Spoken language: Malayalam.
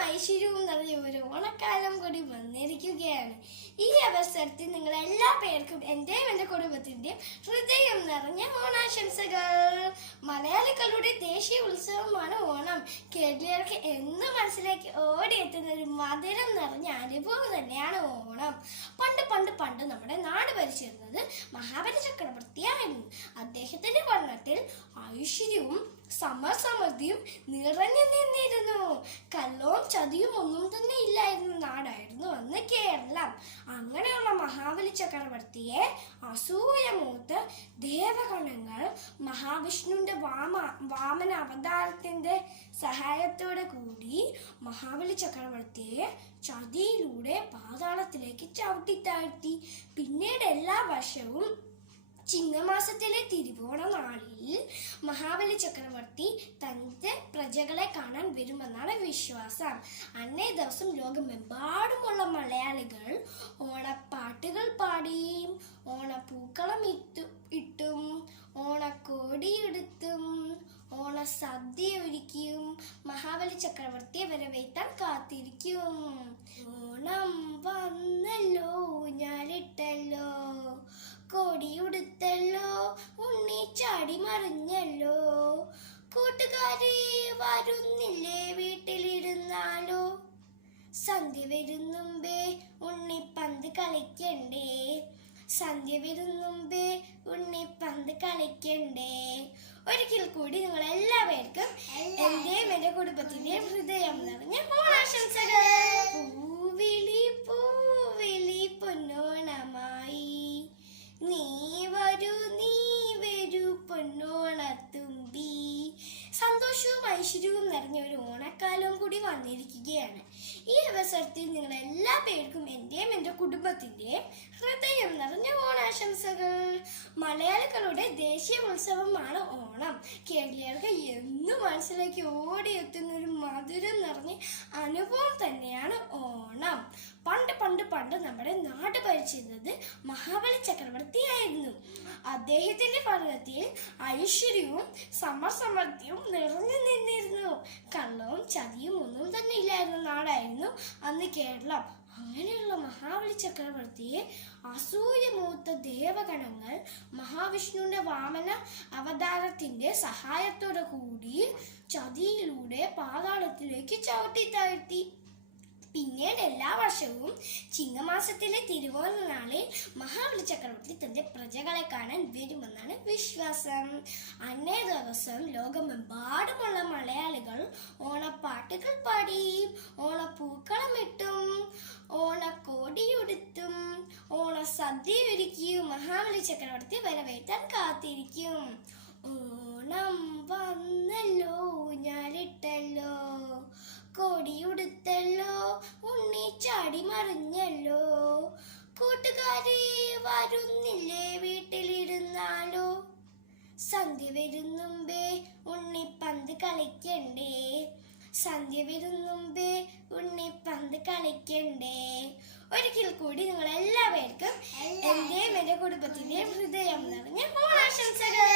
ഐശ്വര്യവും നിറഞ്ഞ ഒരു ഓണക്കാലം കൂടി വന്നിരിക്കുകയാണ്. ഈ അവസരത്തിൽ നിങ്ങൾ എല്ലാ പേർക്കും എന്റെയും എന്റെ കുടുംബത്തിന്റെയും ഹൃദയം നിറഞ്ഞ ഓണാശംസകൾ. മലയാളികളുടെ ദേശീയ ഉത്സവമാണ് ഓണം. കേരളീയർക്ക് എന്ന് മനസ്സിലേക്ക് ഓടിയെത്തുന്ന ഒരു മധുരം നിറഞ്ഞ അനുഭവം തന്നെയാണ് ഓണം. പണ്ട് പണ്ട് പണ്ട് നമ്മുടെ നാട് ഭരിച്ചിരുന്നത് മഹാബലി ചക്രവർത്തിയായിരുന്നു. അദ്ദേഹത്തിന്റെ ഭരണത്തിൽ ഐശ്വര്യവും സമസമൃദ്ധിയും നിറഞ്ഞു നിന്നിരുന്നു. കള്ളവും ചതിയും ഒന്നും തന്നെ ഇല്ലായിരുന്ന നാടായിരുന്നു അന്ന് കേരളം. അങ്ങനെയുള്ള മഹാബലി ചക്രവർത്തിയെ അസൂയമൂത്ത് ദേവഗണങ്ങൾ മഹാവിഷ്ണുവിന്റെ വാമ വാമന അവതാരത്തിന്റെ സഹായത്തോടെ കൂടി മഹാബലി ചക്രവർത്തിയെ ചതിയിലൂടെ പാതാളത്തിലേക്ക് ചവിട്ടിത്താഴ്ത്തി പിന്നീട് എല്ലാ വർഷവും ചിങ്ങമാസത്തിലെ തിരുവോണ നാളിൽ മഹാബലി ചക്രവർത്തി തന്റെ പ്രജകളെ കാണാൻ വരുമെന്നാണ് വിശ്വാസം. അന്നേ ദിവസം ലോകമെമ്പാടുമുള്ള മലയാളികൾ ഓണപ്പാട്ടുകൾ പാടിയും ഓണപ്പൂക്കളം ഇട്ടു ഇട്ടും ഓണക്കോടിയെടുത്തും ഓണസദ്യ ഒരുക്കിയും മഹാബലി ചക്രവർത്തിയെ വരവേറ്റാൻ കാത്തിരിക്കും. ഓണം വന്നല്ലോ ഞാനിട്ടല്ലോ കൊടിയുടുത്തല്ലോ ഉണ്ണി ചാടി മറിഞ്ഞല്ലോ. കൂട്ടുകാരി വരുന്നില്ലേ വീട്ടിലിരുന്നാലോ? സന്ധ്യ വരുന്നുമ്പേ ഉണ്ണിപ്പന്ത് കളിക്കണ്ടേ? സന്ധ്യ വരുന്നുമ്പേ ഉണ്ണിപ്പന്ത് കളിക്കണ്ടേ? ഒരിക്കൽ കൂടി നിങ്ങൾ എല്ലാവർക്കും എന്റെയും എന്റെ കുടുംബത്തിന്റെയും ഹൃദയം നിറഞ്ഞ ഐശ്വര്യവും നിറഞ്ഞ ഒരു ഓണക്കാലവും കൂടി വന്നിരിക്കുകയാണ്. ഈ അവസരത്തിൽ നിങ്ങൾ എല്ലാ പേർക്കും എന്റെയും എന്റെ കുടുംബത്തിന്റെയും ഹൃദയം നിറഞ്ഞ ഓണാശംസകൾ. മലയാളികളുടെ ദേശീയ ഉത്സവമാണ് ഓണം. കേരളീയർക്ക് എന്നും മനസ്സിലേക്ക് ഓടിയെത്തുന്ന ഒരു മധുരം നിറഞ്ഞ അനുഭവം തന്നെയാണ് ഓണം. പണ്ട് പണ്ട് പണ്ട് നമ്മുടെ നാട് ഭരിച്ചിരുന്നത് മഹാബലി ചക്രവർത്തിയായിരുന്നു. അദ്ദേഹത്തിന്റെ ഭരണത്തിൽ ഐശ്വര്യവും സമസമൃദ്ധിയും നിറഞ്ഞു നിന്നിരുന്നു. കള്ളവും ചതിയും ഒന്നും തന്നെ ഇല്ലായിരുന്ന നാടായിരുന്നു അന്ന് കേരളം. അങ്ങനെയുള്ള മഹാബലി ചക്രവർത്തിയെ അസൂയമൂത്ത ദേവഗണങ്ങൾ മഹാവിഷ്ണുവിന്റെ വാമന അവതാരത്തിന്റെ സഹായത്തോടെ കൂടി ചതിയിലൂടെ പാതാളത്തിലേക്ക് ചവിട്ടി താഴ്ത്തി. പിന്നീട് എല്ലാ വർഷവും ചിങ്ങമാസത്തിലെ തിരുവോണ നാളിൽ മഹാബലി ചക്രവർത്തി തന്റെ പ്രജകളെ കാണാൻ വരുമെന്നാണ് വിശ്വാസം. അന്നേ ദിവസം ലോകമെമ്പാടുമുള്ള മലയാളികൾ ഓണപ്പാട്ടുകൾ പാടിയും ഓണപ്പൂക്കളമിട്ടും ഓണക്കോടിയുടുത്തും ഒരുക്കിയും മഹാബലി ചക്രവർത്തി വരവേറ്റാൻ കാത്തിരിക്കും. ഓണം വന്നല്ലോ ഞാനിട്ടല്ലോ. ചാടി മറിഞ്ഞല്ലോ കൂട്ടുകാരെ വരുന്നില്ലേ വീട്ടിലിരുന്നാലോ? സന്ധ്യ വരുന്നുമ്പേ ഉണ്ണിപ്പന്ത് കളിക്കണ്ടേ? സന്ധ്യ വരുന്നുമ്പേ ഉണ്ണിപ്പന്ത് കളിക്കണ്ടേ? ഒരിക്കൽ കൂടി നിങ്ങൾ എല്ലാവർക്കും എന്റെയും എന്റെ കുടുംബത്തിന്റെയും ഹൃദയം നിറഞ്ഞ ഓണാശംസകൾ.